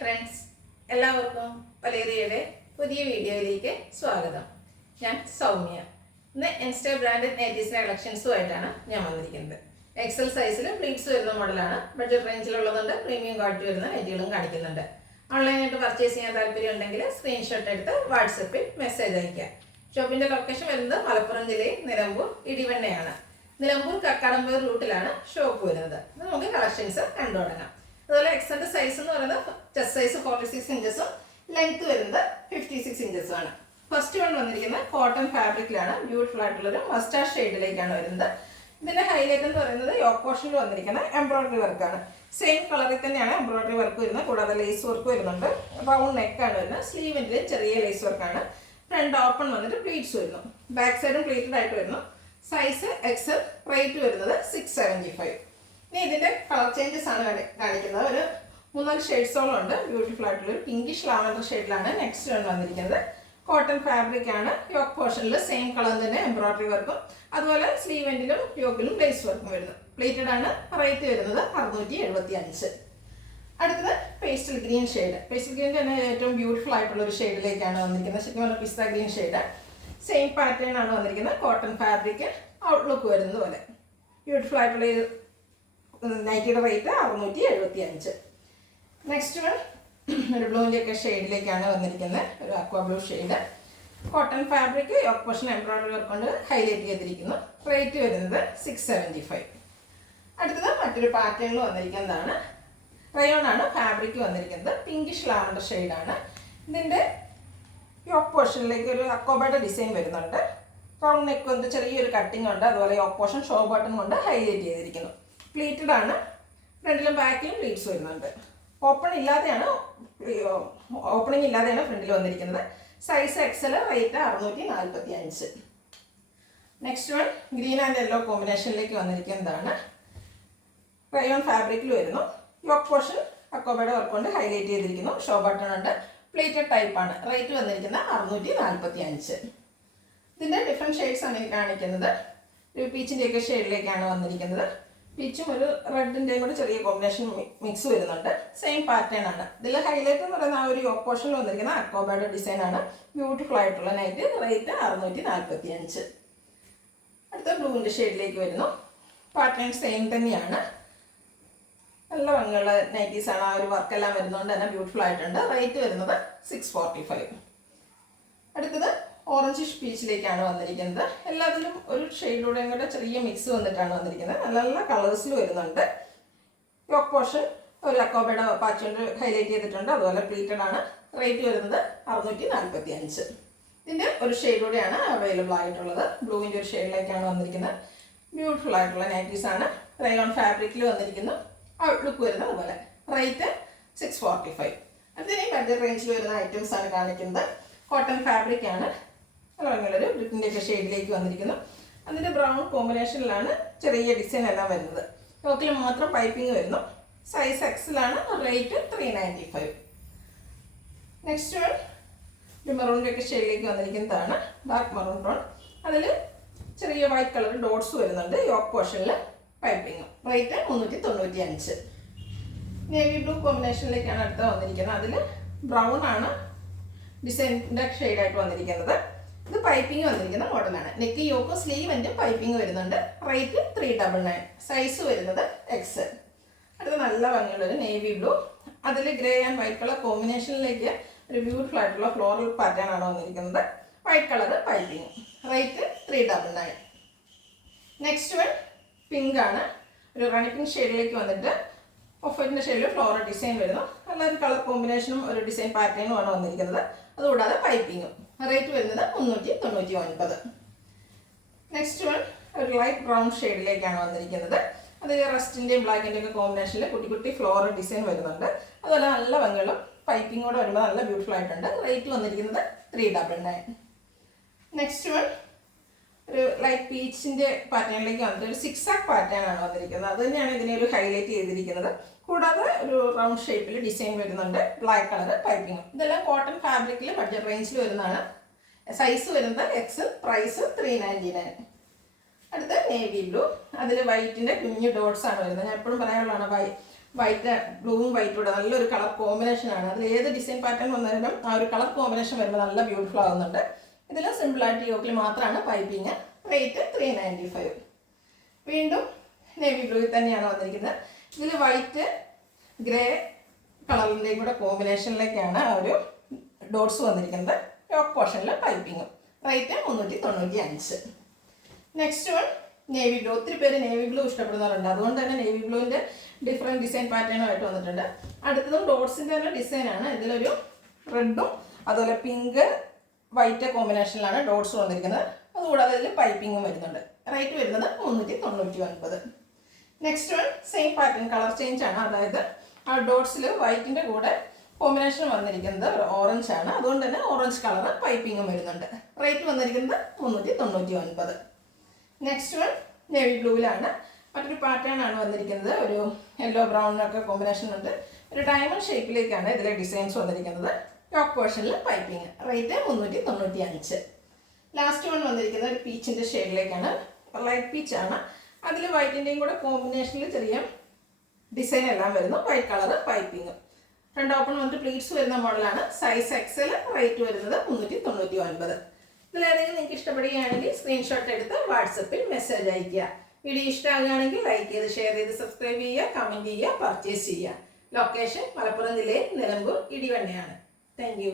Friends, എല്ലാവർക്കും വലേറിയയുടെ പുതിയ വീഡിയോയിലേക്ക് സ്വാഗതം. ഞാൻ സൗമ്യ. ഇന്ന് ഇൻസ്റ്റാ ബ്രാൻഡഡ് നൈറ്റീസിന്റെ കളക്ഷൻസുമായിട്ടാണ് ഞാൻ വന്നിരിക്കുന്നത്. എക്സൽ സൈസിൽ പ്ലീറ്റ്സ് വരുന്ന മോഡലാണ്. ബഡ്ജറ്റ് റേഞ്ചിലുള്ളതുണ്ട്, പ്രീമിയം ക്വാളിറ്റി വരുന്ന നൈറ്റികളും കാണിക്കുന്നുണ്ട്. ഓൺലൈനായിട്ട് പർച്ചേസ് ചെയ്യാൻ താല്പര്യം ഉണ്ടെങ്കിൽ സ്ക്രീൻഷോട്ട് എടുത്ത് വാട്സപ്പിൽ മെസ്സേജ് അയയ്ക്കുക. ഷോപ്പിന്റെ ലൊക്കേഷൻ വരുന്നത് മലപ്പുറം ജില്ലയിൽ നിലമ്പൂർ ഇടിവണ്ണയാണ്. നിലമ്പൂർ കക്കാടംപേർ റൂട്ടിലാണ് ഷോപ്പ് വരുന്നത്. നമുക്ക് കളക്ഷൻസ് കണ്ടു തുടങ്ങാം. അതുപോലെ എക്സലിന്റെ സൈസ് എന്ന് പറയുന്നത് ചെസ്റ്റ് സൈസ് 46 ഇഞ്ചസും ലെങ്ത് വരുന്നത് 56 ഇഞ്ചസും ആണ്. ഫസ്റ്റ് വൺ വന്നിരിക്കുന്നത് കോട്ടൺ ഫാബ്രിക്കിലാണ്. ബ്യൂട്ടിഫുൾ ആയിട്ടുള്ളൊരു മസ്റ്റാർഡ് ഷെയ്ഡിലേക്കാണ് വരുന്നത്. ഇതിന്റെ ഹൈലൈറ്റ് എന്ന് പറയുന്നത് യോക്ക് പോർഷനിൽ വന്നിരിക്കുന്ന എംബ്രോയിഡറി വർക്കാണ്. സെയിം കളറിൽ തന്നെയാണ് എംബ്രോയിഡറി വർക്ക് വരുന്നത്. കൂടാതെ ലേസ് വർക്ക് വരുന്നുണ്ട്. റൗണ്ട് നെക്കാണ് വരുന്നത്. സ്ലീവിൻ്റെ ചെറിയ ലേസ് വർക്കാണ്. ഫ്രണ്ട് ഓപ്പൺ വന്നിട്ട് പ്ലീറ്റ്സ് വരുന്നു. ബാക്ക് സൈഡും പ്ലീറ്റഡ് ആയിട്ട് വരുന്നു. Size XL. റേറ്റ് വരുന്നത് 675. ഇനി ഇതിന്റെ കളർ ചേഞ്ചസ് ആണ് കാണിക്കുന്നത്. ഒരു 3 ഷെയ്ഡ്സോളം ഉണ്ട്. ബ്യൂട്ടിഫുൾ ആയിട്ടുള്ള ഒരു പിങ്കിഷ് ലാവൻഡർ ഷെയ്ഡിലാണ് നെക്സ്റ്റ് വൺ വന്നിരിക്കുന്നത്. കോട്ടൺ ഫാബ്രിക് ആണ്. യോക്ക് പോർഷനിൽ സെയിം കളർ തന്നെ എംബ്രോയിഡറി വർക്കും അതുപോലെ സ്ലീവെന്റിലും യോക്കിലും ലേസ് വർക്കും വരുന്നു. പ്ലേറ്റഡ് ആണ്. റേറ്റ് വരുന്നത് 675. അടുത്തത് pastel green shade. Pastel green തന്നെ ഏറ്റവും ബ്യൂട്ടിഫുൾ ആയിട്ടുള്ള ഒരു ഷെയ്ഡിലേക്കാണ് വന്നിരിക്കുന്നത്. ശരിക്കും പറഞ്ഞാൽ പിസ്ത ഗ്രീൻ ഷെയ്ഡ്. സെയിം പാറ്റേൺ ആണ് വന്നിരിക്കുന്നത്. കോട്ടൺ ഫാബ്രിക് ഔട്ട്ലുക്ക് വരുന്നത് പോലെ ബ്യൂട്ടിഫുൾ ആയിട്ടുള്ള നൈറ്റിയുടെ റേറ്റ് 675. നെക്സ്റ്റ് വൺ ഒരു ബ്ലൂവിൻ്റെ ഒക്കെ ഷെയ്ഡിലേക്കാണ് വന്നിരിക്കുന്നത്. ഒരു aqua blue shade. Cotton fabric yoke portion embroidery work കൊണ്ട് ഹൈലൈറ്റ് ചെയ്തിരിക്കുന്നു. റേറ്റ് വരുന്നത് 675. അടുത്തത് മറ്റൊരു പാറ്റേണിൽ വന്നിരിക്കുന്നതാണ്. റയോൺ ആണ് ഫാബ്രിക് വന്നിരിക്കുന്നത്. പിങ്കിഷ് ലാവൻഡർ ഷെയ്ഡാണ്. ഇതിൻ്റെ യോക്ക് പോർഷനിലേക്ക് ഒരു അക്കോബയുടെ ഡിസൈൻ വരുന്നുണ്ട്. റൗണ്ട് നെക്ക് കൊണ്ട് ചെറിയൊരു കട്ടിംഗ് ഉണ്ട്. അതുപോലെ യോക്ക് പോർഷൻ ഷോ ബട്ടൺ കൊണ്ട് ഹൈലൈറ്റ് ചെയ്തിരിക്കുന്നു. പ്ലീറ്റഡ് ആണ്. ഫ്രണ്ടിലും ബാക്കിലും പ്ലീറ്റ്സ് വരുന്നുണ്ട്. ഓപ്പണിംഗ് ഇല്ലാതെയാണ് ഫ്രണ്ടിൽ വന്നിരിക്കുന്നത്. Size XL. Rate 645. Next one green and yellow കോമ്പിനേഷനിലേക്ക് വന്നിരിക്കുന്നതാണ്. Rayon ഫാബ്രിക്കിൽ വരുന്നു. യോക്ക് പോർഷൻ അക്കോബയുടെ വർക്ക് കൊണ്ട് ഹൈലൈറ്റ് ചെയ്തിരിക്കുന്നു. ഷോ ബട്ടൺ ഉണ്ട്. പ്ലേറ്റഡ് ടൈപ്പ് ആണ്. റേറ്റ് വന്നിരിക്കുന്നത് 645. ഇതിൻ്റെ ഡിഫറെൻറ്റ് ഷെയ്ഡ്സ് ആണ് കാണിക്കുന്നത്. ഒരു പീച്ചിൻ്റെയൊക്കെ ഷെയ്ഡിലേക്കാണ് വന്നിരിക്കുന്നത്. പീച്ചും ഒരു റെഡിൻ്റെയും കൂടെ ചെറിയ കോമ്പിനേഷൻ മിക്സ് വരുന്നുണ്ട്. സെയിം പാറ്റേൺ ആണ്. ഇതിൽ ഹൈലൈറ്റ് എന്ന് പറയുന്ന ആ ഒരു യോക്ക് പോർഷനിൽ വന്നിരിക്കുന്ന അക്കോബയുടെ ഡിസൈൻ ആണ്. ബ്യൂട്ടിഫുൾ ആയിട്ടുള്ള നൈറ്റ്. റേറ്റ് 645. അടുത്ത ബ്ലൂവിൻ്റെ ഷെയ്ഡിലേക്ക് വരുന്നു. പാറ്റേൺ സെയിം തന്നെയാണ്. നല്ല ഭംഗിയുള്ള നൈറ്റീസാണ്. ആ ഒരു വർക്കെല്ലാം വരുന്നതുകൊണ്ട് തന്നെ ബ്യൂട്ടിഫുൾ ആയിട്ടുണ്ട്. റേറ്റ് വരുന്നത് 645. അടുത്തത് ഓറഞ്ചിഷ് പീച്ചിലേക്കാണ് വന്നിരിക്കുന്നത്. എല്ലാത്തിലും ഒരു ഷെയ്ഡിലൂടെയും കൂടെ ചെറിയ മിക്സ് വന്നിട്ടാണ് വന്നിരിക്കുന്നത്. നല്ല നല്ല കളേഴ്സിൽ വരുന്നുണ്ട്. യോക്ക് പോർഷൻ ഒരു അക്കോബയുടെ പാച്ച് കൊണ്ട് ഹൈലൈറ്റ് ചെയ്തിട്ടുണ്ട്. അതുപോലെ പ്ലീറ്റഡ് ആണ്. റേറ്റ് വരുന്നത് 645. ഇതിൻ്റെ ഒരു ഷെയ്ഡിലൂടെയാണ് അവൈലബിൾ ആയിട്ടുള്ളത്. ബ്ലൂവിൻ്റെ ഒരു ഷെയ്ഡിലേക്കാണ് വന്നിരിക്കുന്നത്. ബ്യൂട്ടിഫുൾ ആയിട്ടുള്ള നൈറ്റീസാണ്. റയോൺ ഫാബ്രിക്കിൽ വന്നിരിക്കുന്നു. ഔട്ട്ലുക്ക് വരുന്നത് അതുപോലെ. റേറ്റ് 645. അതിന് ബഡ്ജറ്റ് റേഞ്ചിൽ വരുന്ന ഐറ്റംസ് ആണ് കാണിക്കുന്നത്. കോട്ടൺ ഫാബ്രിക് ആണ്. ഒരു ബ്രിക്കിൻ്റെയൊക്കെ ഷെയ്ഡിലേക്ക് വന്നിരിക്കുന്നു. അതിൻ്റെ ബ്രൗൺ കോമ്പിനേഷനിലാണ് ചെറിയ ഡിസൈൻ എല്ലാം വരുന്നത്. യോക്കിൽ മാത്രം പൈപ്പിംഗ് വരുന്നു. സൈസ് എക്സലാണ്. റേറ്റ് 395. നെക്സ്റ്റ് വൺ ഒരു മെറൂണിൻ്റെയൊക്കെ ഷെയ്ഡിലേക്ക് വന്നിരിക്കുന്നതാണ്. Dark maroon tone. അതിൽ ചെറിയ വൈറ്റ് കളർ ഡോട്ട്സ് വരുന്നുണ്ട്. യോക്ക് പോർഷനിൽ പൈപ്പിംഗ്. റേറ്റ് 395. നേവി ബ്ലൂ കോമ്പിനേഷനിലേക്കാണ് അടുത്ത വന്നിരിക്കുന്നത്. അതിൽ ബ്രൗൺ ആണ് ഡിസൈനിൻ്റെ ഷെയ്ഡായിട്ട് വന്നിരിക്കുന്നത്. ഇത് പൈപ്പിംഗ് വന്നിരിക്കുന്ന മോഡലാണ്. നെക്ക് യോക്ക് സ്ലീവെൻ്റ് പൈപ്പിംഗ് വരുന്നുണ്ട്. റേറ്റ് 399. സൈസ് വരുന്നത് എക്സ്. അടുത്ത നല്ല ഭംഗിയുള്ളൊരു നേവി ബ്ലൂ. അതിൽ ഗ്രേ ആൻഡ് വൈറ്റ് കളർ കോമ്പിനേഷനിലേക്ക് ഒരു ബ്യൂട്ടിഫുൾ ആയിട്ടുള്ള ഫ്ലോറൽ പാറ്റേൺ ആണ് വന്നിരിക്കുന്നത്. White colour piping. Rate 399. Next one pink ആണ്. ഒരു റണി പിങ്ക് ഷെയ്ഡിലേക്ക് വന്നിട്ട് ഓഫ് വൈറ്റിൻ്റെ ഷെയ്ഡിൽ ഫ്ലോറൽ ഡിസൈൻ വരുന്നു. നല്ലൊരു കളർ കോമ്പിനേഷനും ഒരു ഡിസൈൻ പാറ്റേണും ആണ് വന്നിരിക്കുന്നത്. അതുകൂടാതെ പൈപ്പിങ്ങും. റേറ്റ് വരുന്നത് 399. നെക്സ്റ്റ് വൺ ഒരു ലൈറ്റ് ബ്രൗൺ ഷെയ്ഡിലേക്കാണ് വന്നിരിക്കുന്നത്. അത് റസ്റ്റിൻ്റെയും ബ്ലാക്കിൻ്റെയും ഒക്കെ കോമ്പിനേഷനിൽ കുട്ടി കുട്ടി ഫ്ലോറൽ ഡിസൈൻ വരുന്നുണ്ട്. അതുപോലെ നല്ല ഭംഗിയുള്ള പൈപ്പിങ്ങോടെ വരുമ്പോൾ നല്ല ബ്യൂട്ടിഫുൾ ആയിട്ടുണ്ട്. റേറ്റ് വന്നിരിക്കുന്നത് 399. നെക്സ്റ്റ് വൺ ഒരു ലൈറ്റ് പീച്ചിൻ്റെ പാറ്റേണിലേക്ക് വന്നിട്ട് ഒരു 6 ആക്ക് പാറ്റേൺ ആണ് വന്നിരിക്കുന്നത്. അത് തന്നെയാണ് ഇതിനെ ഒരു ഹൈലൈറ്റ് ചെയ്തിരിക്കുന്നത്. കൂടാതെ ഒരു റൗണ്ട് ഷേപ്പിൽ ഡിസൈൻ വരുന്നുണ്ട്. ബ്ലാക്ക് കളർ പൈപ്പിങ്ങും. ഇതെല്ലാം കോട്ടൺ ഫാബ്രിക്കിൽ ബഡ്ജറ്റ് റേഞ്ചിൽ വരുന്നതാണ്. സൈസ് വരുന്നത് എക്സൽ. പ്രൈസ് 399. അടുത്ത നേവി ബ്ലൂ. അതിൽ വൈറ്റിൻ്റെ കുഞ്ഞു ഡോട്ട്സ് ആണ് വരുന്നത്. ഞാൻ എപ്പോഴും പറയാനുള്ളതാണ്. വൈറ്റ് ബ്ലൂവും വൈറ്റും കൂടെ നല്ലൊരു കളർ കോമ്പിനേഷനാണ്. അതിൽ ഏത് ഡിസൈൻ പാറ്റേൺ വന്നാലും ആ ഒരു കളർ കോമ്പിനേഷൻ വരുമ്പോൾ നല്ല ബ്യൂട്ടിഫുൾ ആകുന്നുണ്ട്. ഇതിൽ സിമ്പിളായിട്ട് യോക്കിൽ മാത്രമാണ് പൈപ്പിങ്. റേറ്റ് 395. വീണ്ടും നേവി ബ്ലൂയിൽ തന്നെയാണ് വന്നിരിക്കുന്നത്. ഇതിൽ വൈറ്റ് ഗ്രേ കളറിൻ്റെയും കൂടെ കോമ്പിനേഷനിലേക്കാണ് ആ ഒരു ഡോട്ട്സ് വന്നിരിക്കുന്നത്. യോക്ക് പോർഷനിൽ പൈപ്പിങ്ങും. Rate 395. Next one navy blue. ഒത്തിരി പേര് നേവി ബ്ലൂ ഇഷ്ടപ്പെടുന്നവരുണ്ട്. അതുകൊണ്ട് തന്നെ നേവി ബ്ലൂവിൻ്റെ ഡിഫറെൻറ്റ് ഡിസൈൻ പാറ്റേണുമായിട്ട് വന്നിട്ടുണ്ട്. അടുത്തതും ഡോട്ട്സിൻ്റെ തന്നെ ഡിസൈനാണ്. ഇതിലൊരു റെഡും അതുപോലെ പിങ്ക് വൈറ്റ് കോമ്പിനേഷനിലാണ് ഡോട്ട്സ് വന്നിരിക്കുന്നത്. അതുകൂടാതെ ഇതിൽ പൈപ്പിങ്ങും വരുന്നുണ്ട്. റേറ്റ് വരുന്നത് 399. Next one same pattern, colour change ആണ്. അതായത് ആ ഡോട്ട്സിൽ വൈറ്റിൻ്റെ കൂടെ കോമ്പിനേഷൻ വന്നിരിക്കുന്നത് ഓറഞ്ച് ആണ്. അതുകൊണ്ട് തന്നെ ഓറഞ്ച് കളർ പൈപ്പിങ്ങും വരുന്നുണ്ട്. റേറ്റ് വന്നിരിക്കുന്നത് 399. നെക്സ്റ്റ് വൺ നേവി ബ്ലൂവിലാണ്. മറ്റൊരു പാറ്റേൺ ആണ് വന്നിരിക്കുന്നത്. ഒരു യെല്ലോ ബ്രൗണിനൊക്കെ കോമ്പിനേഷൻ ഉണ്ട്. ഒരു ഡയമണ്ട് ഷേപ്പിലേക്കാണ് ഇതിലെ ഡിസൈൻസ് വന്നിരിക്കുന്നത്. യോക്ക് പോർഷനിൽ പൈപ്പിങ്. റേറ്റ് 395. ലാസ്റ്റ് വൺ വന്നിരിക്കുന്നത് ഒരു പീച്ചിൻ്റെ ഷെയ്ഡിലേക്കാണ്. ലൈറ്റ് പീച്ചാണ്. അതിൽ വൈറ്റിൻ്റെയും കൂടെ കോമ്പിനേഷനിൽ ചെറിയ ഡിസൈൻ എല്ലാം വരുന്നു. White colour piping. Front open വന്നിട്ട് പ്ലീറ്റ്സ് വരുന്ന മോഡലാണ്. Size XL. റേറ്റ് വരുന്നത് 399. ഇതിലേതെങ്കിലും നിങ്ങൾക്ക് ഇഷ്ടപ്പെടുകയാണെങ്കിൽ സ്ക്രീൻഷോട്ട് എടുത്ത് വാട്സപ്പിൽ മെസ്സേജ് അയയ്ക്കുക. വീഡിയോ ഇഷ്ടമാകുകയാണെങ്കിൽ ലൈക്ക് ചെയ്ത് ഷെയർ ചെയ്ത് സബ്സ്ക്രൈബ് ചെയ്യുക, കമൻറ്റ് ചെയ്യുക, പർച്ചേസ് ചെയ്യുക. ലൊക്കേഷൻ മലപ്പുറം ജില്ലയിൽ നിലമ്പൂർ ഇടിവണ്ണയാണ്. Thank you.